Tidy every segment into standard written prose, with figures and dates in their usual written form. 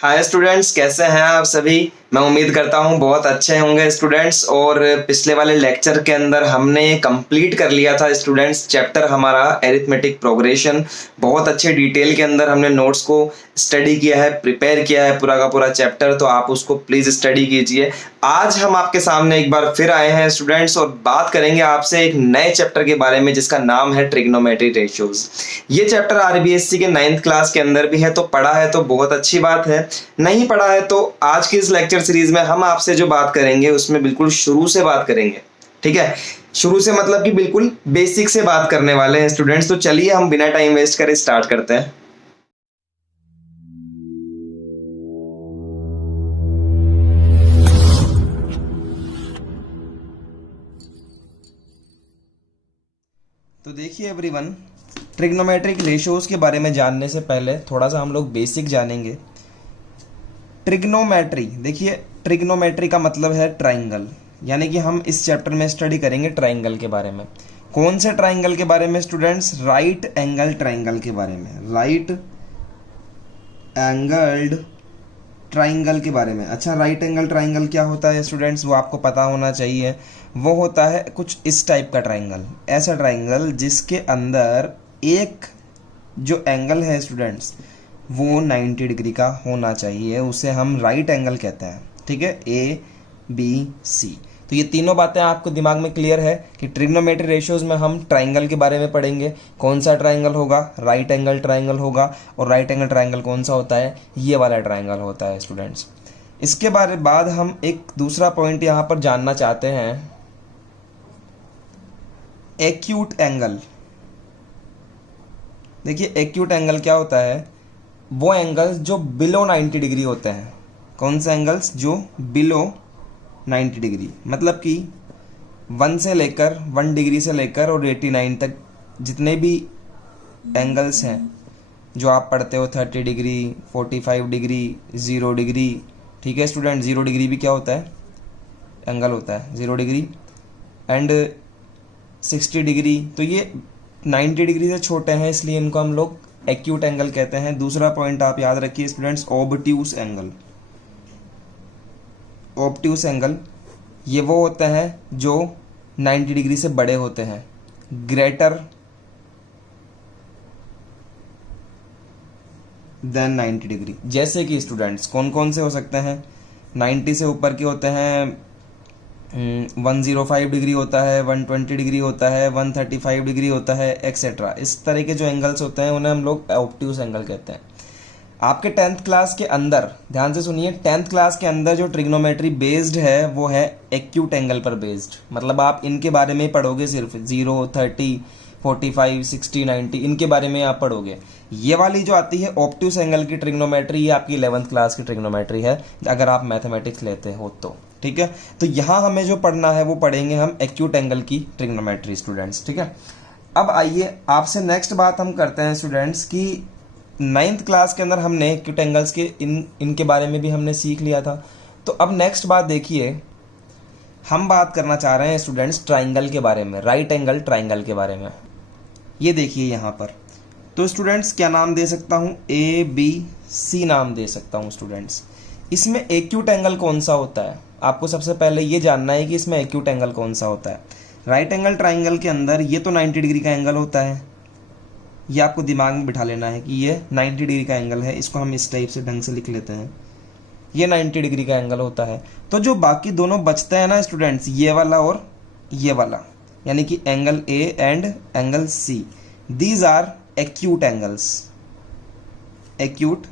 Hi students, कैसे हैं आप सभी। मैं उम्मीद करता हूं बहुत अच्छे होंगे स्टूडेंट्स। और पिछले वाले लेक्चर के अंदर हमने कंप्लीट कर लिया था स्टूडेंट्स चैप्टर हमारा एरिथमेटिक प्रोग्रेशन। बहुत अच्छे डिटेल के अंदर हमने नोट्स को स्टडी किया है, प्रिपेयर किया है पूरा का पूरा चैप्टर, तो आप उसको प्लीज स्टडी कीजिए। आज हम आपके सामने एक बार फिर आए हैं स्टूडेंट्स और बात करेंगे आपसे एक नए चैप्टर के बारे में जिसका नाम है ट्रिग्नोमेट्री रेशियोज। ये चैप्टर आरबीएससी के 9th क्लास के अंदर भी है, तो पढ़ा है तो बहुत अच्छी बात है, नहीं पढ़ा है तो आज की इस लेक्चर सीरीज में हम आपसे जो बात करेंगे उसमें बिल्कुल शुरू से बात करेंगे। ठीक है, शुरू से मतलब कि बिल्कुल बेसिक से बात करने वाले हैं स्टूडेंट्स। तो चलिए हम बिना टाइम वेस्ट करे स्टार्ट करते हैं। तो देखिए एवरीवन, ट्रिग्नोमेट्रिक रेशियोज के बारे में जानने से पहले थोड़ा सा हम लोग बेसिक जानेंगे। ट्रिग्नोमेट्री, देखिए ट्रिग्नोमेट्री का मतलब है ट्राइंगल, यानी कि हम इस चैप्टर में स्टडी करेंगे ट्राइंगल के बारे में। कौन से ट्राइंगल के बारे में स्टूडेंट्स? राइट एंगल ट्राइंगल के बारे में, राइट एंगल्ड ट्राइंगल के बारे में। अच्छा, राइट एंगल ट्राइंगल क्या होता है स्टूडेंट्स? वो आपको पता होना चाहिए। वो होता है कुछ इस टाइप का ट्राइंगल, ऐसा ट्राइंगल जिसके अंदर एक जो एंगल है स्टूडेंट्स वो 90 डिग्री का होना चाहिए, उसे हम राइट एंगल कहते हैं। ठीक है, ए बी सी। तो ये तीनों बातें आपको दिमाग में क्लियर है कि ट्रिग्नोमेट्री रेशियोज में हम ट्राइंगल के बारे में पढ़ेंगे। कौन सा ट्राइंगल होगा? राइट एंगल ट्राइंगल होगा। और राइट एंगल ट्राइंगल कौन सा होता है? ये वाला ट्राइंगल होता है स्टूडेंट्स। इसके बाद हम एक दूसरा पॉइंट यहाँ पर जानना चाहते हैं, एक्यूट एंगल। देखिए एक्यूट एंगल क्या होता है? वो एंगल्स जो बिलो 90 डिग्री होते हैं। कौन से एंगल्स? जो बिलो 90 डिग्री, मतलब कि 1 डिग्री से लेकर और 89 तक जितने भी एंगल्स हैं जो आप पढ़ते हो, 30 डिग्री, 45 डिग्री, 0 डिग्री। ठीक है स्टूडेंट, 0 डिग्री भी क्या होता है? एंगल होता है 0 डिग्री। एंड 60 डिग्री, तो ये 90 डिग्री से छोटे हैं इसलिए इनको हम लोग एक्यूट एंगल कहते हैं। दूसरा पॉइंट आप याद रखिए students, obtuse angle. Obtuse angle ये वो होते हैं जो 90 डिग्री से बड़े होते हैं, ग्रेटर देन 90 डिग्री। जैसे कि स्टूडेंट्स कौन कौन से हो सकते हैं? 90 से ऊपर के होते हैं 105 डिग्री होता है, 120 डिग्री होता है, 135 डिग्री होता है, एक्सेट्रा। इस तरह के जो एंगल्स होते हैं उन्हें हम लोग ऑब्ट्यूस एंगल कहते हैं। आपके 10th क्लास के अंदर, ध्यान से सुनिए, 10th क्लास के अंदर जो ट्रिग्नोमेट्री बेस्ड है वो है एक्यूट एंगल पर बेस्ड। मतलब आप इनके बारे में पढ़ोगे, सिर्फ 0, 30, 45, 60, 90 इनके बारे में आप पढ़ोगे। ये वाली जो आती है ऑब्ट्यूस एंगल की ट्रिग्नोमेट्री, ये आपकी 11th क्लास की ट्रिग्नोमेट्री है अगर आप मैथमेटिक्स लेते हो तो। ठीक है, तो यहाँ हमें जो पढ़ना है वो पढ़ेंगे हम एक्यूट एंगल की ट्रिग्नोमेट्री स्टूडेंट्स। ठीक है, अब आइए आपसे नेक्स्ट बात हम करते हैं स्टूडेंट्स की 9th क्लास के अंदर हमने एक्यूट एंगल्स के इनके बारे में भी हमने सीख लिया था। तो अब नेक्स्ट बात देखिए, हम बात करना चाह रहे हैं स्टूडेंट्स ट्राइंगल के बारे में, राइट एंगल ट्राइंगल के बारे में। ये देखिए यहाँ पर, तो स्टूडेंट्स क्या नाम दे सकता हूँ? ए बी सी नाम दे सकता हूँ स्टूडेंट्स। इसमें एक्यूट एंगल कौन सा होता है? आपको सबसे पहले ये जानना है कि इसमें एक्यूट एंगल कौन सा होता है। राइट एंगल ट्राइंगल के अंदर ये तो 90 डिग्री का एंगल होता है, ये आपको दिमाग में बिठा लेना है कि ये 90 डिग्री का एंगल है। इसको हम इस टाइप से ढंग से लिख लेते हैं, ये 90 डिग्री का एंगल होता है। तो जो बाकी दोनों बचते हैं ना स्टूडेंट्स, ये वाला और ये वाला, यानी कि angle A and angle C, these are acute angles, acute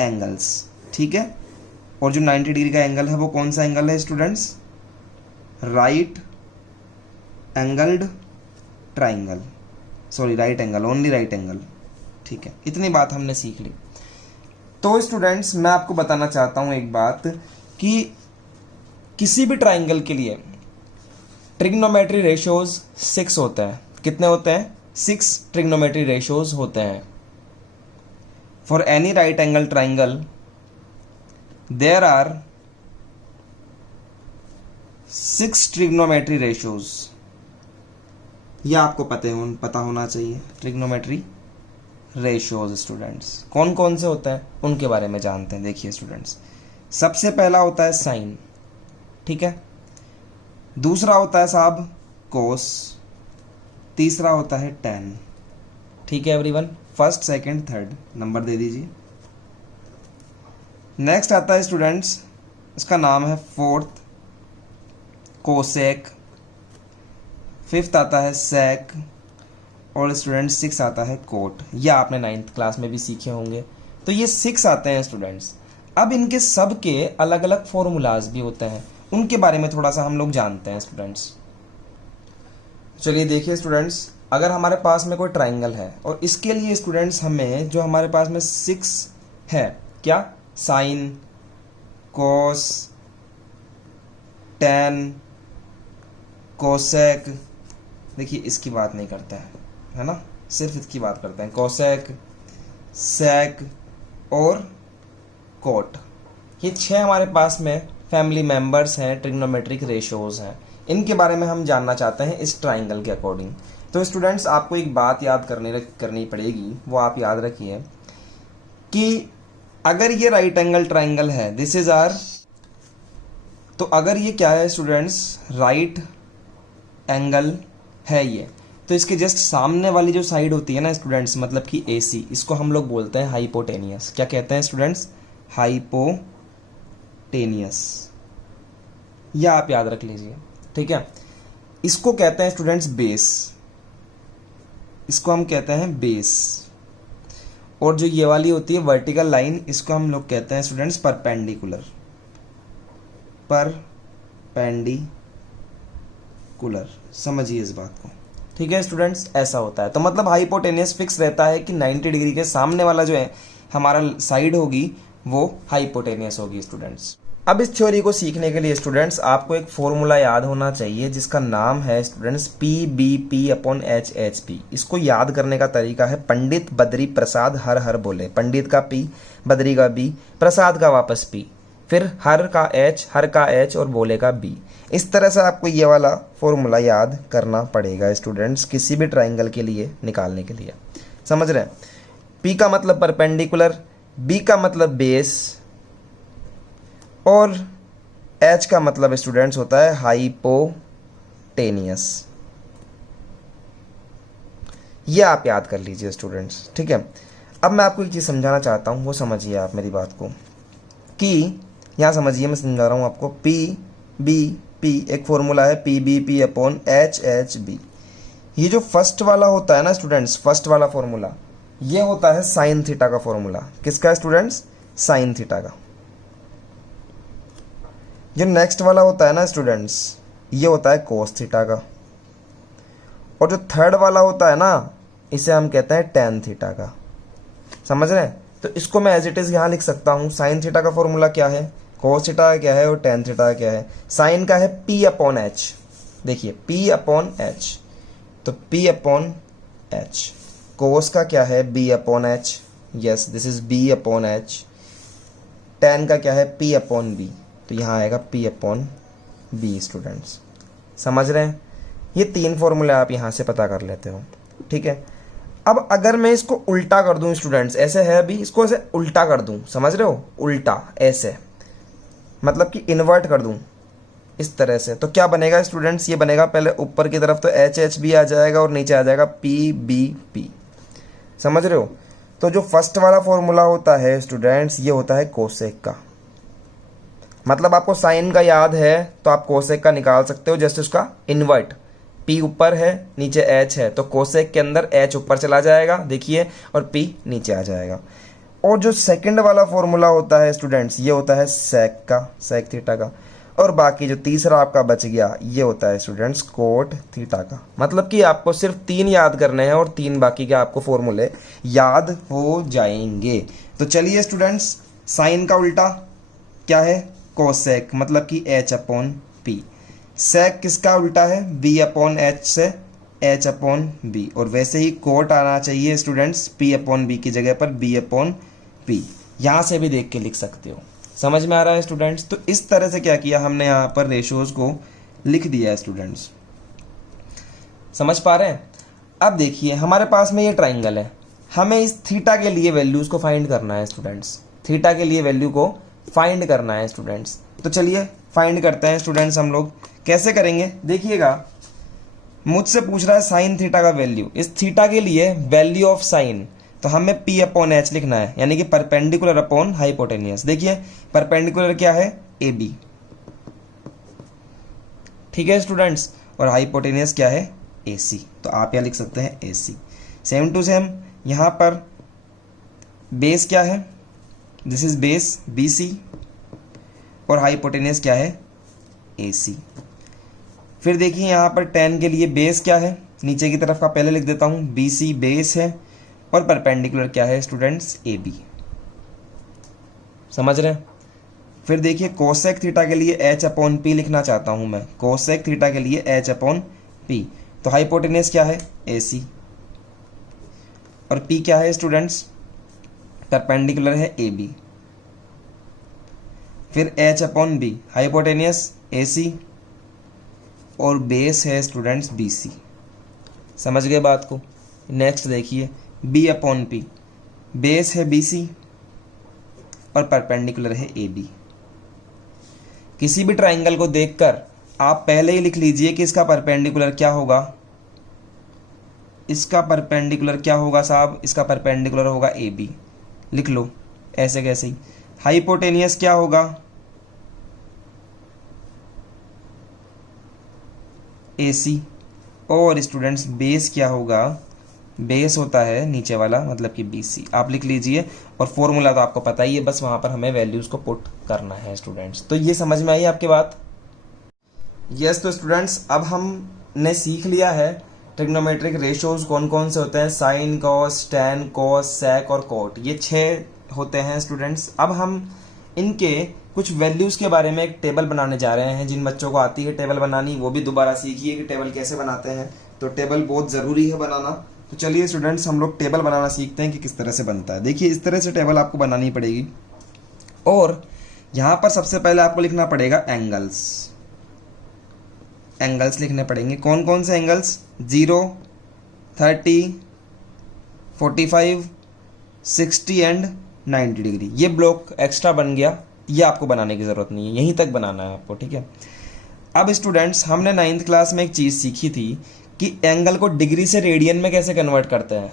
angles. ठीक है, और जो 90 डिग्री का एंगल है वो कौन सा एंगल है students? Right angled triangle, sorry right angle, only right angle. ठीक है, इतनी बात हमने सीख ली। तो स्टूडेंट्स मैं आपको बताना चाहता हूं एक बात कि किसी भी ट्राइंगल के लिए ट्रिग्नोमेट्री रेशियोज 6 होते हैं। कितने होते हैं? 6 ट्रिग्नोमेट्री रेशियोज होते हैं। For any right angle triangle there are 6 trigonometry ratios. यह आपको पता होना चाहिए, ट्रिग्नोमेट्री रेशियोज स्टूडेंट्स। कौन कौन से होते हैं उनके बारे में जानते हैं। देखिए स्टूडेंट्स, सबसे पहला होता है साइन, ठीक है। दूसरा होता है साहब कोस, तीसरा होता है टेन, ठीक है everyone. First second third number दे दीजिए। नेक्स्ट आता है स्टूडेंट्स, इसका नाम है फोर्थ कोसेक, फिफ्थ आता है सेक, और स्टूडेंट्स सिक्स आता है कोट। ये आपने 9th क्लास में भी सीखे होंगे। तो ये 6 आते हैं स्टूडेंट्स। अब इनके सब के अलग अलग फॉर्मूलाज भी होते हैं, उनके बारे में थोड़ा सा हम लोग जानते हैं स्टूडेंट्स। चलिए देखिए स्टूडेंट्स, अगर हमारे पास में कोई ट्राइंगल है और इसके लिए स्टूडेंट्स हमें जो हमारे पास में 6 है, क्या, साइन, कोस, टेन, कोसेक, देखिए इसकी बात नहीं करता है ना, सिर्फ इसकी बात करते हैं, कोसेक, सेक और कोट। ये 6 हमारे पास में फैमिली मेंबर्स हैं, ट्रिग्नोमेट्रिक रेशियोज हैं। इनके बारे में हम जानना चाहते हैं इस ट्राइंगल के अकॉर्डिंग। तो स्टूडेंट्स आपको एक बात याद करनी पड़ेगी, वो आप याद रखिए कि अगर ये राइट एंगल ट्राइंगल है, दिस इज आर, तो अगर ये क्या है स्टूडेंट्स, राइट एंगल है ये, तो इसके जस्ट सामने वाली जो साइड होती है ना स्टूडेंट्स, मतलब कि AC, इसको हम लोग बोलते हैं हाइपोटेनियस। क्या कहते हैं स्टूडेंट्स, हाइपोटेनियस। या आप याद रख लीजिए, ठीक है। इसको कहते हैं स्टूडेंट्स बेस, इसको हम कहते हैं बेस। और जो ये वाली होती है वर्टिकल लाइन, इसको हम लोग कहते हैं स्टूडेंट्स परपेंडिकुलर, परपेंडिकुलर। समझिए इस बात को, ठीक है स्टूडेंट्स, ऐसा होता है। तो मतलब हाइपोटेनियस फिक्स रहता है कि 90 डिग्री के सामने वाला जो है हमारा साइड होगी वो हाइपोटेनियस होगी स्टूडेंट्स। अब इस थ्योरी को सीखने के लिए स्टूडेंट्स आपको एक फॉर्मूला याद होना चाहिए जिसका नाम है स्टूडेंट्स PBP/HHP। इसको याद करने का तरीका है पंडित बद्री प्रसाद हर हर बोले। पंडित का P, बद्री का B, प्रसाद का वापस P, फिर हर का H, हर का H और बोले का B। इस तरह से आपको ये वाला फॉर्मूला याद करना पड़ेगा स्टूडेंट्स किसी भी ट्राइंगल के लिए निकालने के लिए। समझ रहे हैं? P का मतलब परपेंडिकुलर, B का मतलब बेस और H का मतलब स्टूडेंट्स होता है हाइपोटेनियस। ये आप याद कर लीजिए स्टूडेंट्स, ठीक है। अब मैं आपको एक चीज़ समझाना चाहता हूँ, वो समझिए आप मेरी बात को, कि यहाँ समझिए मैं समझा रहा हूँ आपको। PBP एक फॉर्मूला है PBP/HHB। ये जो फर्स्ट वाला होता है ना स्टूडेंट्स, फर्स्ट वाला फॉर्मूला, ये होता है साइन थीटा का फॉर्मूला। किसका है स्टूडेंट्स? साइन थीटा का। जो नेक्स्ट वाला होता है ना स्टूडेंट्स, ये होता है कोस थीटा का। और जो थर्ड वाला होता है ना, इसे हम कहते हैं टेन थीटा का। समझ रहे हैं? तो इसको मैं एज इट इज यहाँ लिख सकता हूँ। साइन थीटा का फॉर्मूला क्या है, कोस थीटा का क्या है और टेन थीटा का क्या है। साइन का है P/H, देखिए P/H, तो P/H। कोस का क्या है B/H, yes this is B/H। Ten का क्या है P/B, तो यहाँ आएगा P/B स्टूडेंट्स। समझ रहे हैं? ये 3 फॉर्मूले आप यहाँ से पता कर लेते हो, ठीक है। अब अगर मैं इसको उल्टा कर दूं स्टूडेंट्स, ऐसे है अभी, इसको ऐसे उल्टा कर दूं, समझ रहे हो? उल्टा ऐसे, मतलब कि इन्वर्ट कर दूं इस तरह से, तो क्या बनेगा स्टूडेंट्स? ये बनेगा पहले ऊपर की तरफ तो HHB आ जाएगा और नीचे आ जाएगा PBP। समझ रहे हो? तो जो फर्स्ट वाला फॉर्मूला होता है स्टूडेंट्स, ये होता है कोसेक का। मतलब आपको साइन का याद है तो आप कोसेक का निकाल सकते हो, जैसे उसका इन्वर्ट। P ऊपर है, नीचे H है, तो कोसेक के अंदर H ऊपर चला जाएगा, देखिए, और P नीचे आ जाएगा। और जो सेकंड वाला फॉर्मूला होता है स्टूडेंट्स, ये होता है सेक का, सेक थीटा का। और बाकी जो तीसरा आपका बच गया, ये होता है स्टूडेंट्स कोट थीटा का। मतलब कि आपको सिर्फ 3 याद करने हैं और 3 बाकी के आपको फॉर्मूले याद हो जाएंगे। तो चलिए स्टूडेंट्स, साइन का उल्टा क्या है? कोसेक, मतलब कि H/P। सेक किसका उल्टा है? B/H से H/B। और वैसे ही कोट आना चाहिए स्टूडेंट्स P/B की जगह पर B/P। यहाँ से भी देख के लिख सकते हो। समझ में आ रहा है स्टूडेंट्स? तो इस तरह से क्या किया हमने, यहाँ पर रेशियोज को लिख दिया है स्टूडेंट्स। समझ पा रहे हैं? अब देखिए हमारे पास में ये ट्राइंगल है, हमें इस थीटा के लिए वैल्यूज को फाइंड करना है स्टूडेंट्स, थीटा के लिए वैल्यू को फाइंड करना है स्टूडेंट्स। तो चलिए फाइंड करते हैं स्टूडेंट्स। हम लोग कैसे करेंगे देखिएगा, मुझसे पूछ रहा है साइन थीटा का वैल्यू। इस थीटा के लिए वैल्यू ऑफ साइन, तो हमें पी अपॉन एच लिखना है, यानी कि परपेंडिकुलर अपॉन हाइपोटेनियस। देखिए परपेंडिकुलर क्या है, ए बी, ठीक है स्टूडेंट्स, और हाइपोटेनियस क्या है, ए सी। तो आप यहाँ लिख सकते हैं A C. Same to same यहाँ पर बेस क्या है, this is base B C, और हाइपोटेनियस क्या है, ए सी। फिर देखिए यहाँ पर 10 के लिए बेस क्या है, नीचे की तरफ का पहले लिख देता हूँ, बी सी बेस है, और परपेंडिकुलर क्या है स्टूडेंट्स, ए बी। समझ रहे हैं। फिर देखिए कोसेक थीटा के लिए एच अपॉन पी लिखना चाहता हूँ मैं, कोसेक थीटा के लिए एच अपॉन पी। तो हाइपोटेनियस क्या है, ए सी, और पी क्या है स्टूडेंट्स, परपेंडिकुलर है ए बी। फिर एच अपॉन बी, हाइपोटेनियस ए सी, और बेस है स्टूडेंट्स बी सी। समझ गए बात को। नेक्स्ट देखिए बी अपॉन पी, बेस है बी सी और परपेंडिकुलर है ए बी। किसी भी ट्राइंगल को देखकर आप पहले ही लिख लीजिए कि इसका परपेंडिकुलर क्या होगा, इसका परपेंडिकुलर क्या होगा साहब, इसका परपेंडिकुलर होगा ए बी। लिख लो ऐसे कैसे ही। हाइपोटेनियस क्या होगा, ए सी, और स्टूडेंट्स बेस क्या होगा, बेस होता है नीचे वाला मतलब कि बी सी। आप लिख लीजिए, और फॉर्मूला तो आपको पता ही है, बस वहां पर हमें वैल्यूज को पुट करना है स्टूडेंट्स। तो ये समझ में आई आपकी बात। यस तो स्टूडेंट्स अब हमने सीख लिया है ट्रिग्नोमेट्रिक रेशियोज कौन कौन से होते हैं, साइन, कॉस, टैन, कॉस, सेक और कोट, ये 6 होते हैं स्टूडेंट्स। अब हम इनके कुछ वैल्यूज के बारे में एक टेबल बनाने जा रहे हैं। जिन बच्चों को आती है टेबल बनानी वो भी दोबारा सीखिए कि टेबल कैसे बनाते हैं। तो टेबल बहुत ज़रूरी है बनाना। तो चलिए स्टूडेंट्स हम लोग टेबल बनाना सीखते हैं कि किस तरह से बनता है। देखिए इस तरह से टेबल आपको बनानी पड़ेगी, और यहाँ पर सबसे पहले आपको लिखना पड़ेगा एंगल्स। एंगल्स लिखने पड़ेंगे। कौन कौन से एंगल्स, 0, 30, 45, 60 एंड 90 डिग्री। ये ब्लॉक एक्स्ट्रा बन गया, ये आपको बनाने की ज़रूरत नहीं है, यहीं तक बनाना है आपको, ठीक है। अब स्टूडेंट्स हमने 9th क्लास में एक चीज़ सीखी थी कि एंगल को डिग्री से रेडियन में कैसे कन्वर्ट करते हैं।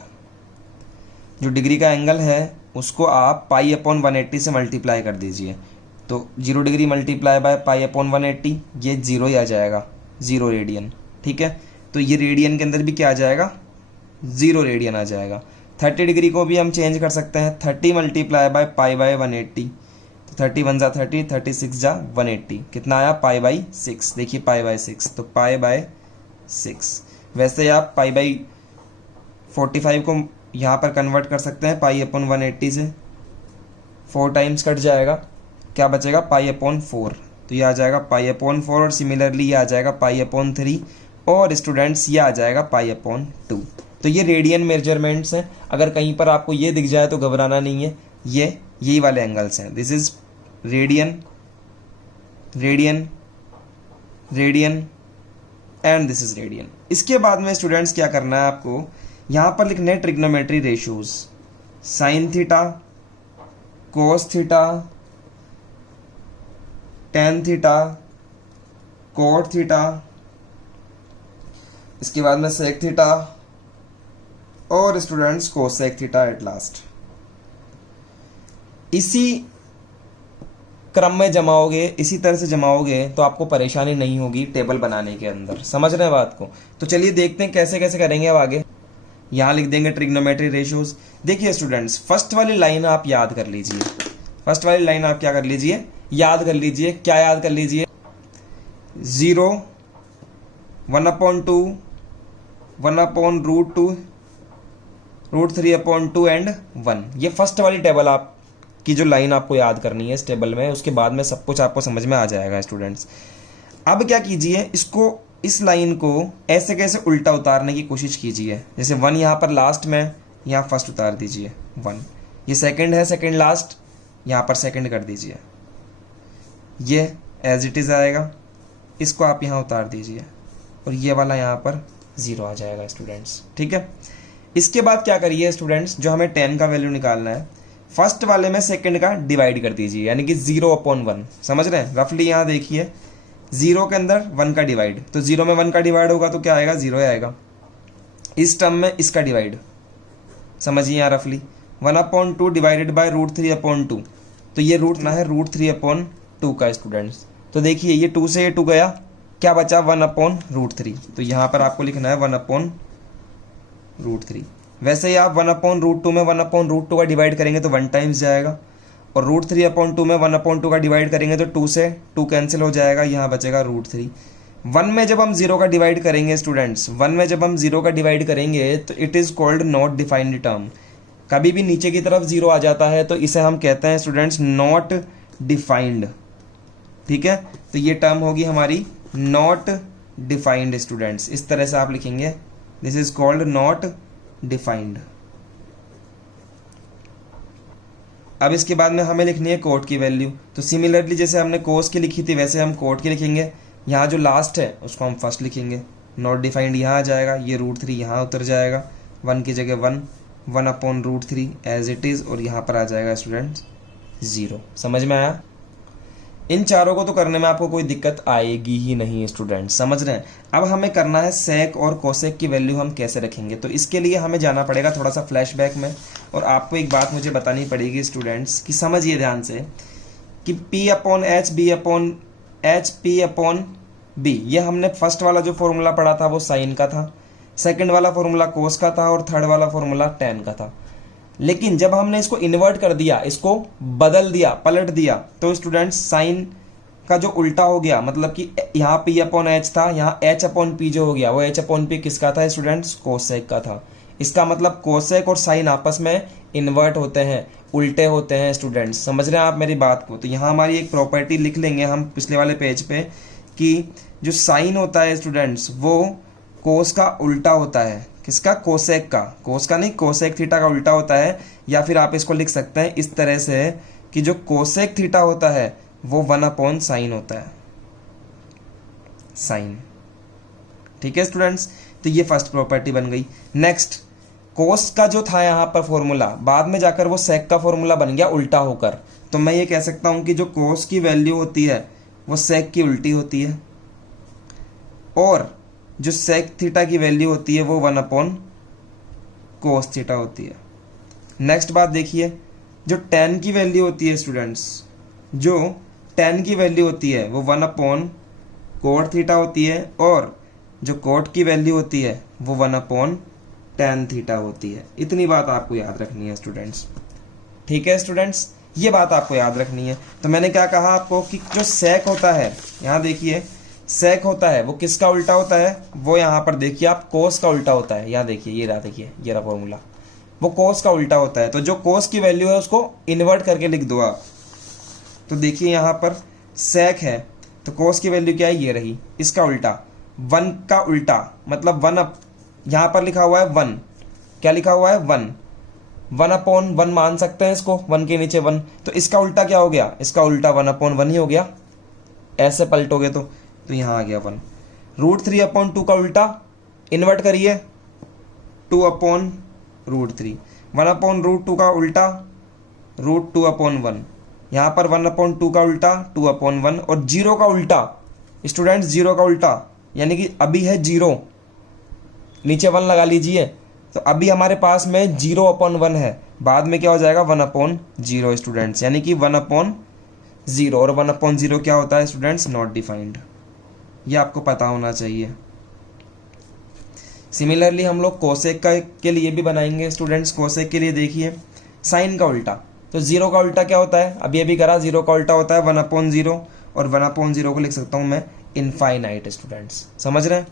जो डिग्री का एंगल है उसको आप पाई अपॉन 180 से मल्टीप्लाई कर दीजिए। तो 0 degree multiply by pi upon 180, ये 0 ही आ जाएगा, 0 रेडियन, ठीक है। तो ये रेडियन के अंदर भी क्या आ जाएगा, 0 रेडियन आ जाएगा। 30 डिग्री को भी हम चेंज कर सकते हैं, 30 मल्टीप्लाई बाय पाई बाय 180, तो 30 1 जा 30, 36 जा 180, कितना आया, पाई बाई 6। देखिए पाई बाय 6, तो पाई बाय 6। वैसे आप पाई बाई 45 को यहाँ पर कन्वर्ट कर सकते हैं पाई अपॉन 180 से, 4 टाइम्स कट जाएगा, क्या बचेगा, पाई अपॉन 4। तो ये आ जाएगा पाई अपॉन 4, और सिमिलरली ये आ जाएगा पाई अपॉन 3, और स्टूडेंट्स ये आ जाएगा पाई अपॉन 2। तो ये रेडियन मेजरमेंट्स हैं। अगर कहीं पर आपको ये दिख जाए तो घबराना नहीं है, ये यही वाले एंगल्स हैं। This is radian, radian, radian and this is radian. इसके बाद में स्टूडेंट्स क्या करना है आपको, यहाँ पर लिखने हैं trigonometry ratios, sine theta, cos theta, tan theta, cot theta, इसके बाद में सेक थीटा, और students cosec theta at last. इसी क्रम में जमाओगे, इसी तरह से जमाओगे तो आपको परेशानी नहीं होगी टेबल बनाने के अंदर। समझ रहे हैं बात को। तो चलिए देखते हैं कैसे कैसे करेंगे अब आगे। यहाँ लिख देंगे ट्रिग्नोमेट्री रेशियोज। देखिए स्टूडेंट्स फर्स्ट वाली लाइन आप याद कर लीजिए, फर्स्ट वाली लाइन आप क्या कर लीजिए, याद कर लीजिए। क्या याद कर लीजिए, 0, 1/2, 1/√2, √3/2 एंड 1। ये फर्स्ट वाली टेबल आप की जो लाइन आपको याद करनी है इस टेबल में, उसके बाद में सब कुछ आपको समझ में आ जाएगा स्टूडेंट्स। अब क्या कीजिए, इसको, इस लाइन को ऐसे कैसे उल्टा उतारने की कोशिश कीजिए। जैसे 1 यहाँ पर लास्ट में, यहाँ फर्स्ट उतार दीजिए 1, ये सेकंड है, सेकंड लास्ट, यहाँ पर सेकंड कर दीजिए, ये एज इट इज़ आएगा, इसको आप यहाँ उतार दीजिए, और ये वाला यहाँ पर 0 आ जाएगा स्टूडेंट्स, ठीक है। इसके बाद क्या करिए स्टूडेंट्स, जो हमें 10 का वैल्यू निकालना है, फर्स्ट वाले में सेकंड का डिवाइड कर दीजिए, यानी कि 0/1। समझ रहे हैं? रफली यहाँ देखिए 0 के अंदर 1 का डिवाइड, तो 0 में 1 का डिवाइड होगा तो क्या आएगा, 0 आएगा। इस टर्म में इसका डिवाइड समझिए यहाँ रफली 1/2 डिवाइडेड बाय √3/2, तो ये रूट ना है √3/2 का स्टूडेंट्स। तो देखिए ये 2 से ये 2 गया, क्या बचा 1/√3, तो यहाँ पर आपको लिखना है 1/√3। वैसे ही आप 1/√2 में 1/√2 का डिवाइड करेंगे तो 1 टाइम्स जाएगा, और √3/2 में 1/2 का डिवाइड करेंगे तो 2 से 2 कैंसिल हो जाएगा, यहाँ बचेगा √3। 1 में जब हम 0 का डिवाइड करेंगे स्टूडेंट्स, 1 में जब हम 0 का डिवाइड करेंगे तो it is called not defined term. कभी भी नीचे की तरफ 0 आ जाता है तो इसे हम कहते हैं स्टूडेंट्स नॉट डिफाइंड। ठीक है, तो ये टर्म होगी हमारी नॉट डिफाइंड स्टूडेंट्स। इस तरह से आप लिखेंगे, this is called not defined. अब इसके बाद में हमें लिखनी है कोट की वैल्यू, तो सिमिलरली जैसे हमने कोस की लिखी थी वैसे हम कोट की लिखेंगे। यहाँ जो लास्ट है उसको हम फर्स्ट लिखेंगे, नॉट डिफाइंड यहाँ आ जाएगा, ये √3 यहाँ उतर जाएगा, 1 की जगह 1/√3 एज इट इज़, और यहाँ पर आ जाएगा स्टूडेंट्स 0। समझ में आया? इन चारों को तो करने में आपको कोई दिक्कत आएगी ही नहीं स्टूडेंट्स, समझ रहे हैं? अब हमें करना है सेक और कोसेक की वैल्यू हम कैसे रखेंगे, तो इसके लिए हमें जाना पड़ेगा थोड़ा सा फ्लैशबैक में, और आपको एक बात मुझे बतानी पड़ेगी स्टूडेंट्स कि समझिए ध्यान से कि P/H P/B, ये हमने फर्स्ट वाला जो फॉर्मूला पढ़ा था वो साइन का था, सेकंड वाला फॉर्मूला कोस का था, और थर्ड वाला फॉर्मूला tan का था। लेकिन जब हमने इसको इन्वर्ट कर दिया, इसको बदल दिया, पलट दिया, तो स्टूडेंट्स साइन का जो उल्टा हो गया, मतलब कि यहाँ P/H था, यहाँ H/P जो हो गया वो H/P किसका था स्टूडेंट्स, कोसेक का था। इसका मतलब कोसेक और साइन आपस में इन्वर्ट होते हैं, उल्टे होते हैं स्टूडेंट्स। समझ रहे हैं आप मेरी बात को? तो यहाँ हमारी एक प्रॉपर्टी लिख लेंगे हम पिछले वाले पेज पे कि जो साइन होता है स्टूडेंट्स वो कोस का उल्टा होता है, किसका, कोसेक का। कोस का नहीं, कोसेक थीटा का उल्टा होता है, या फिर आप इसको लिख सकते हैं इस तरह से कि जो कोसेक थीटा होता है वो 1/sin होता है, साइन। ठीक है स्टूडेंट्स, तो ये फर्स्ट प्रॉपर्टी बन गई। नेक्स्ट, कोस का जो था यहाँ पर फॉर्मूला, बाद में जाकर वो सेक का फॉर्मूला बन गया उल्टा होकर, तो मैं ये कह सकता हूँ कि जो कोस की वैल्यू होती है वो सेक की उल्टी होती है, और जो सेक थीटा की वैल्यू होती है वो 1/cos थीटा होती है। नेक्स्ट बात देखिए, जो tan की वैल्यू होती है स्टूडेंट्स, जो tan की वैल्यू होती है वो 1/cot थीटा होती है, और जो cot की वैल्यू होती है वो 1/tan थीटा होती है। इतनी बात आपको याद रखनी है स्टूडेंट्स। ठीक है स्टूडेंट्स, ये बात आपको याद रखनी है। तो मैंने क्या कहा आपको कि जो सेक होता है, यहाँ देखिए सेक होता है वो किसका उल्टा होता है, वो यहाँ पर देखिए आप कोस का उल्टा होता है। यहाँ देखिए, ये रहा, देखिए ये रहा फॉर्मूला, वो कोस का उल्टा होता है। तो जो कोस की वैल्यू है उसको इन्वर्ट करके लिख दो आप। तो देखिए यहाँ पर सेक है तो कोस की वैल्यू क्या है, ये रही, इसका उल्टा 1 का उल्टा, मतलब 1 यहाँ पर लिखा हुआ है 1, क्या लिखा हुआ है 1/1 मान सकते हैं इसको, 1 के नीचे 1, तो इसका उल्टा क्या हो गया, इसका उल्टा 1/1 ही हो गया। ऐसे पलटोगे तो यहाँ आ गया 1। √3/2 का उल्टा इन्वर्ट करिए 2/√3, 1/√2 का उल्टा √2/1, यहाँ पर 1/2 का उल्टा 2/1, और 0 का उल्टा स्टूडेंट्स, 0 का उल्टा यानी कि अभी है 0, नीचे 1 लगा लीजिए, तो अभी हमारे पास में 0/1 है, बाद में क्या हो जाएगा 1/0 स्टूडेंट्स, यानी कि 1/0, और 1/0 क्या होता है स्टूडेंट्स, नॉट डिफाइंड। ये आपको पता होना चाहिए। सिमिलरली हम लोग कोसेक का के लिए भी बनाएंगे स्टूडेंट्स। कोसेक के लिए देखिए साइन का उल्टा, तो 0 का उल्टा क्या होता है, अभी अभी करा, 0 का उल्टा होता है 1/0, और 1/0 को लिख सकता हूँ मैं इनफाइनाइट स्टूडेंट्स। समझ रहे हैं?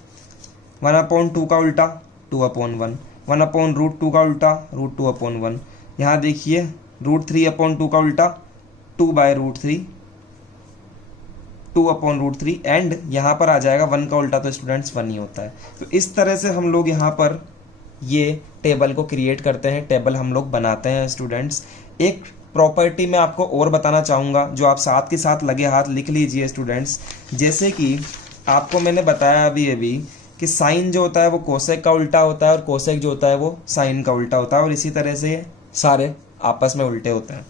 1/2 का उल्टा 2/1, 1/√2 का उल्टा √2/1, यहाँ देखिए √3/2 का उल्टा 2/√3, 2/√3, एंड यहाँ पर आ जाएगा 1 का उल्टा, तो स्टूडेंट्स 1 ही होता है। तो इस तरह से हम लोग यहाँ पर ये टेबल को क्रिएट करते हैं, टेबल हम लोग बनाते हैं स्टूडेंट्स। एक प्रॉपर्टी मैं आपको और बताना चाहूँगा जो आप साथ के साथ लगे हाथ लिख लीजिए स्टूडेंट्स। जैसे कि आपको मैंने बताया अभी कि साइन जो होता है वो कोसेक का उल्टा होता है और कोसेक जो होता है वो साइन का उल्टा होता है, और इसी तरह से ये सारे आपस में उल्टे होते हैं।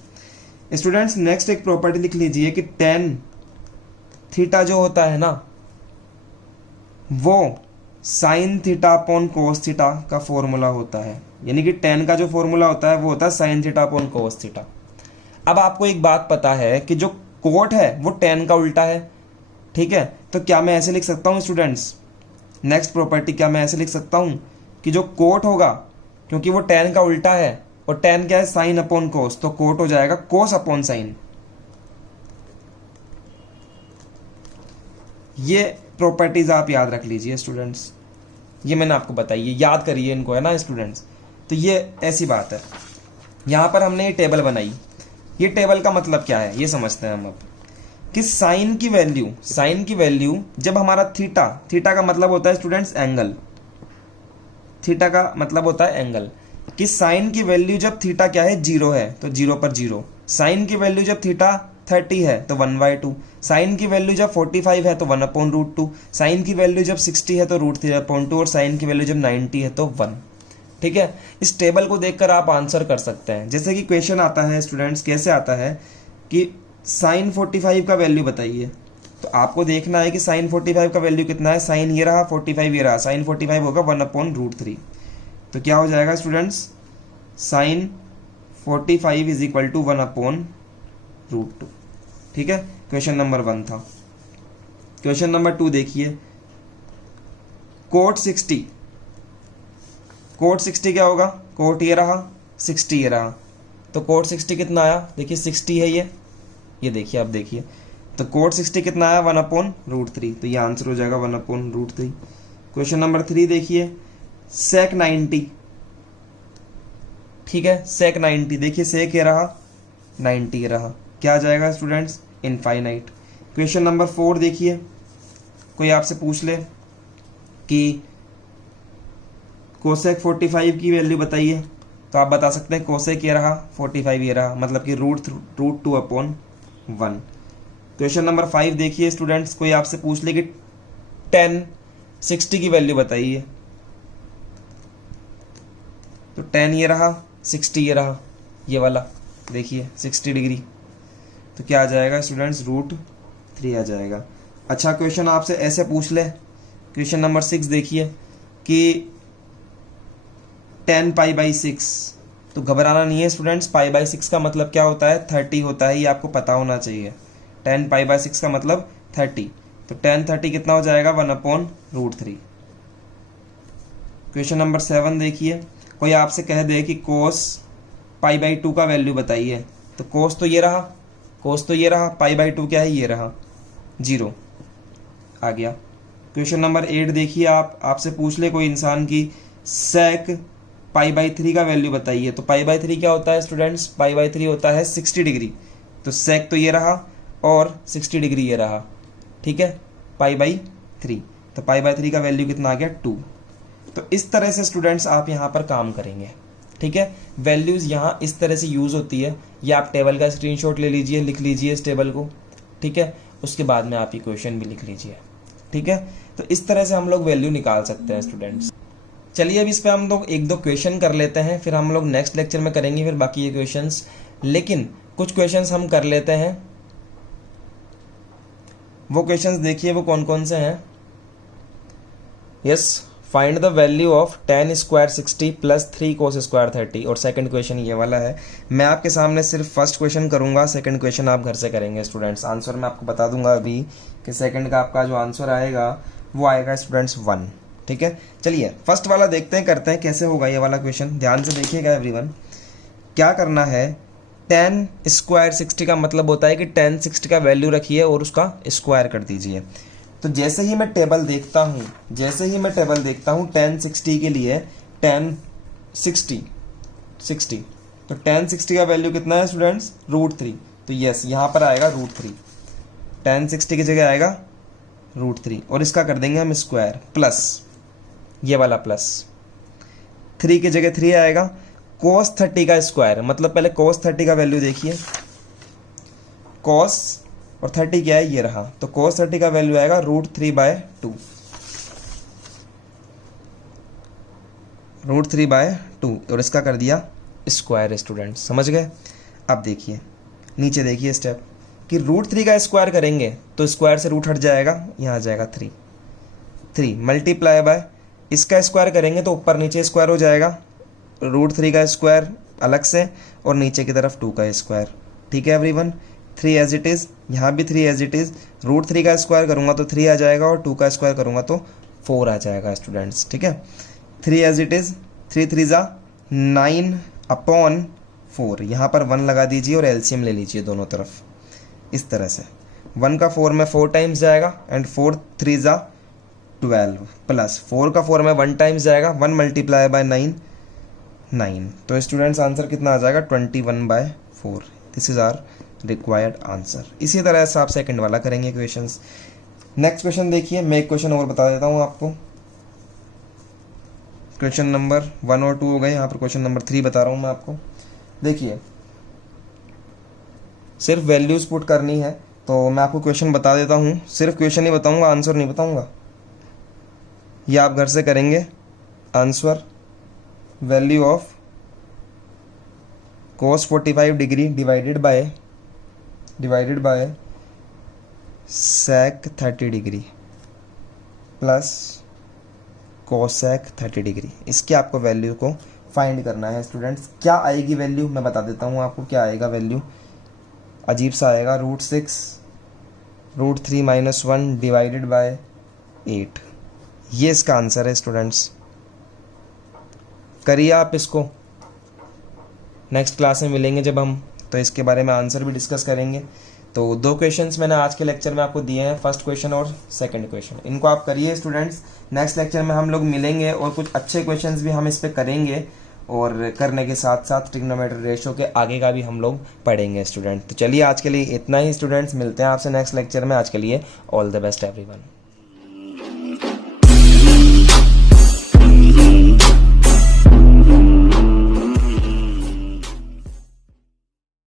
स्टूडेंट्स नेक्स्ट एक प्रॉपर्टी लिख लीजिए कि टेन थीटा जो होता है ना वो sine theta upon cos theta का फॉर्मूला होता है, यानी कि टेन का जो फॉर्मूला होता है वो होता है sine theta upon cos theta. अब आपको एक बात पता है कि जो कोट है वो टेन का उल्टा है, ठीक है, तो क्या मैं ऐसे लिख सकता हूँ स्टूडेंट्स, नेक्स्ट प्रॉपर्टी क्या मैं ऐसे लिख सकता हूँ कि जो कोट होगा, क्योंकि वो टेन का उल्टा है और टेन क्या है साइन अपॉन कोस, तो कोट हो जाएगा कोस अपॉन साइन। ये प्रॉपर्टीज आप याद रख लीजिए स्टूडेंट्स, ये मैंने आपको बताई, ये याद करिए इनको, है ना स्टूडेंट्स। तो ये ऐसी बात है। यहाँ पर हमने ये टेबल बनाई, ये टेबल का मतलब क्या है ये समझते हैं हम अब, कि साइन की वैल्यू जब हमारा थीटा का मतलब होता है स्टूडेंट्स एंगल, थीटा का मतलब होता है एंगल, कि साइन की वैल्यू जब थीटा क्या है 0 है तो 0 पर 0, साइन की वैल्यू जब थीटा 30 है तो 1/2, साइन की वैल्यू जब 45 है तो 1/√2, साइन की वैल्यू जब 60 है तो √3/2 और साइन की वैल्यू जब 90 है तो 1। ठीक है, इस टेबल को देखकर आप आंसर कर सकते हैं। जैसे कि क्वेश्चन आता है स्टूडेंट्स, कैसे आता है कि साइन 45 का वैल्यू बताइए, तो आपको देखना है कि साइन 45 का वैल्यू कितना है, साइन ये रहा 45 ये रहा, साइन 45 होगा 1/√3, तो क्या हो जाएगा students, sine 45 is equal to 1/√2। ठीक है, क्वेश्चन नंबर 1 था। क्वेश्चन नंबर 2 देखिए, कोट 60 क्या होगा, कोट ये रहा 60 ये रहा, तो कोट 60 कितना आया, देखिए 60 है ये देखिए आप देखिए, तो कोट 60 कितना आया 1/√3, तो ये आंसर हो जाएगा 1/√3। क्वेश्चन नंबर 3 देखिए, सेक 90, ठीक है, सेक 90, देखिए सेक ये रहा 90 ये रहा, क्या आ जाएगा स्टूडेंट्स, इनफाइनाइट। क्वेश्चन नंबर 4 देखिए, कोई आपसे पूछ ले कि कोसेक 45 की वैल्यू बताइए, तो आप बता सकते हैं कोसेक ये रहा 45 ये रहा, मतलब कि √2/1। क्वेश्चन नंबर 5 देखिए स्टूडेंट्स, कोई आपसे पूछ ले कि tan 60 की वैल्यू बताइए, तो tan ये रहा 60 ये रहा, ये वाला देखिए 60 डिग्री, तो क्या आ जाएगा स्टूडेंट्स, √3 आ जाएगा। अच्छा क्वेश्चन आपसे ऐसे पूछ ले, क्वेश्चन नंबर 6 देखिए कि tan π/6, तो घबराना नहीं है स्टूडेंट्स, π/6 का मतलब क्या होता है 30 होता है, ये आपको पता होना चाहिए। tan π/6 का मतलब 30, तो tan 30 कितना हो जाएगा 1/√3। क्वेश्चन नंबर 7 देखिए, कोई आपसे कह दे कि cos π/2 का वैल्यू बताइए, तो cos तो ये रहा π/2 क्या है ये रहा 0 आ गया। क्वेश्चन नंबर 8 देखिए, आपसे पूछ ले कोई इंसान की sec π/3 का वैल्यू बताइए, तो π/3 क्या होता है स्टूडेंट्स, π/3 होता है 60 डिग्री, तो sec तो ये रहा और 60 डिग्री ये रहा, ठीक है, π/3, तो π/3 का वैल्यू कितना आ गया 2। तो इस तरह से स्टूडेंट्स आप यहाँ पर काम करेंगे, ठीक है, वैल्यूज़ यहाँ इस तरह से यूज़ होती है। ये आप टेबल का स्क्रीनशॉट ले लीजिए, लिख लीजिए इस टेबल को, ठीक है, उसके बाद में आप ये क्वेश्चन भी लिख लीजिए, ठीक है। तो इस तरह से हम लोग वैल्यू निकाल सकते हैं स्टूडेंट्स। चलिए अब इस पे हम लोग 1-2 क्वेश्चन कर लेते हैं, फिर हम लोग नेक्स्ट लेक्चर में करेंगे फिर बाकी ये क्वेश्चंस, लेकिन कुछ क्वेश्चंस हम कर लेते हैं। वो क्वेश्चंस देखिए वो कौन कौन से हैं। Yes, find the value of tan square 60 plus 3 cos square 30, और सेकंड क्वेश्चन ये वाला है। मैं आपके सामने सिर्फ फर्स्ट क्वेश्चन करूंगा, सेकंड क्वेश्चन आप घर से करेंगे स्टूडेंट्स। आंसर मैं आपको बता दूंगा अभी कि सेकंड का आपका जो आंसर आएगा वो आएगा स्टूडेंट्स 1, ठीक है। चलिए फर्स्ट वाला देखते हैं, करते हैं कैसे होगा ये वाला क्वेश्चन, ध्यान से देखिएगा एवरीवन। क्या करना है, tan स्क्वायर 60 का मतलब होता है कि tan 60 का वैल्यू रखिए और उसका स्क्वायर कर दीजिए। तो जैसे ही मैं टेबल देखता हूँ tan 60 के लिए, tan 60, तो tan 60 का वैल्यू कितना है स्टूडेंट्स, √3, तो यस यहाँ पर आएगा √3, tan 60 की जगह आएगा √3, और इसका कर देंगे हम स्क्वायर, प्लस ये वाला प्लस 3 की जगह 3 आएगा, cos 30 का स्क्वायर, मतलब पहले cos 30 का वैल्यू देखिए, cos और 30 क्या है ये रहा, तो cos 30 का वैल्यू आएगा √3/2, √3/2 और इसका कर दिया स्क्वायर स्टूडेंट, समझ गए। अब देखिए नीचे देखिए स्टेप कि √3 का स्क्वायर करेंगे तो स्क्वायर से रूट हट जाएगा, यहाँ आ जाएगा 3 मल्टीप्लाई बाय इसका स्क्वायर करेंगे तो ऊपर नीचे स्क्वायर हो जाएगा, √3 का स्क्वायर अलग से और नीचे की तरफ 2 का स्क्वायर। ठीक है एवरीवन, 3 एज इट इज़, यहाँ भी 3 एज इट इज़। √3 का स्क्वायर करूँगा तो 3 आ जाएगा और 2 का स्क्वायर करूँगा तो 4 आ जाएगा स्टूडेंट्स। ठीक है, 3 एज इट इज़, 3 3 ज़ा 9/4, यहाँ पर 1 लगा दीजिए और एलसीएम ले लीजिए दोनों तरफ इस तरह से। 1 का 4 में 4 टाइम्स जाएगा एंड 4 3 ज़ा 12 प्लस 4 का 4 में 1 टाइम्स जाएगा, 1 मल्टीप्लाई बाय 9। तो स्टूडेंट्स आंसर कितना आ जाएगा 21/4। This is our required answer. इसी तरह से आप सेकंड वाला करेंगे क्वेश्चंस। नेक्स्ट क्वेश्चन देखिए, मैं एक क्वेश्चन और बता देता हूँ आपको। क्वेश्चन नंबर 1 और 2 हो गए, यहाँ पर क्वेश्चन नंबर 3 बता रहा हूँ मैं आपको। देखिए सिर्फ वैल्यूज पुट करनी है, तो मैं आपको क्वेश्चन बता देता हूँ, सिर्फ क्वेश्चन ही बताऊँगा, आंसर नहीं बताऊँगा। ये आप घर से करेंगे। Answer value of cos 45 degree divided by sec 30 degree plus cosec 30 degree, इसकी आपको वैल्यू को फाइंड करना है स्टूडेंट्स। क्या आएगी वैल्यू मैं बता देता हूँ आपको क्या आएगा वैल्यू। अजीब सा आएगा, √6 √3 - 1 डिवाइडेड बाय 8। ये इसका आंसर है स्टूडेंट्स। करिए आप इसको, नेक्स्ट क्लास में मिलेंगे जब हम, तो इसके बारे में आंसर भी डिस्कस करेंगे। तो 2 क्वेश्चंस मैंने आज के लेक्चर में आपको दिए हैं, फर्स्ट क्वेश्चन और सेकंड क्वेश्चन। इनको आप करिए स्टूडेंट्स। नेक्स्ट लेक्चर में हम लोग मिलेंगे और कुछ अच्छे क्वेश्चंस भी हम इस पे करेंगे, और करने के साथ साथ ट्रिग्नोमेट्री रेशियो के आगे का भी हम लोग पढ़ेंगे स्टूडेंट। तो चलिए आज के लिए इतना ही स्टूडेंट्स, मिलते हैं आपसे नेक्स्ट लेक्चर में। आज के लिए ऑल द बेस्ट एवरीवन।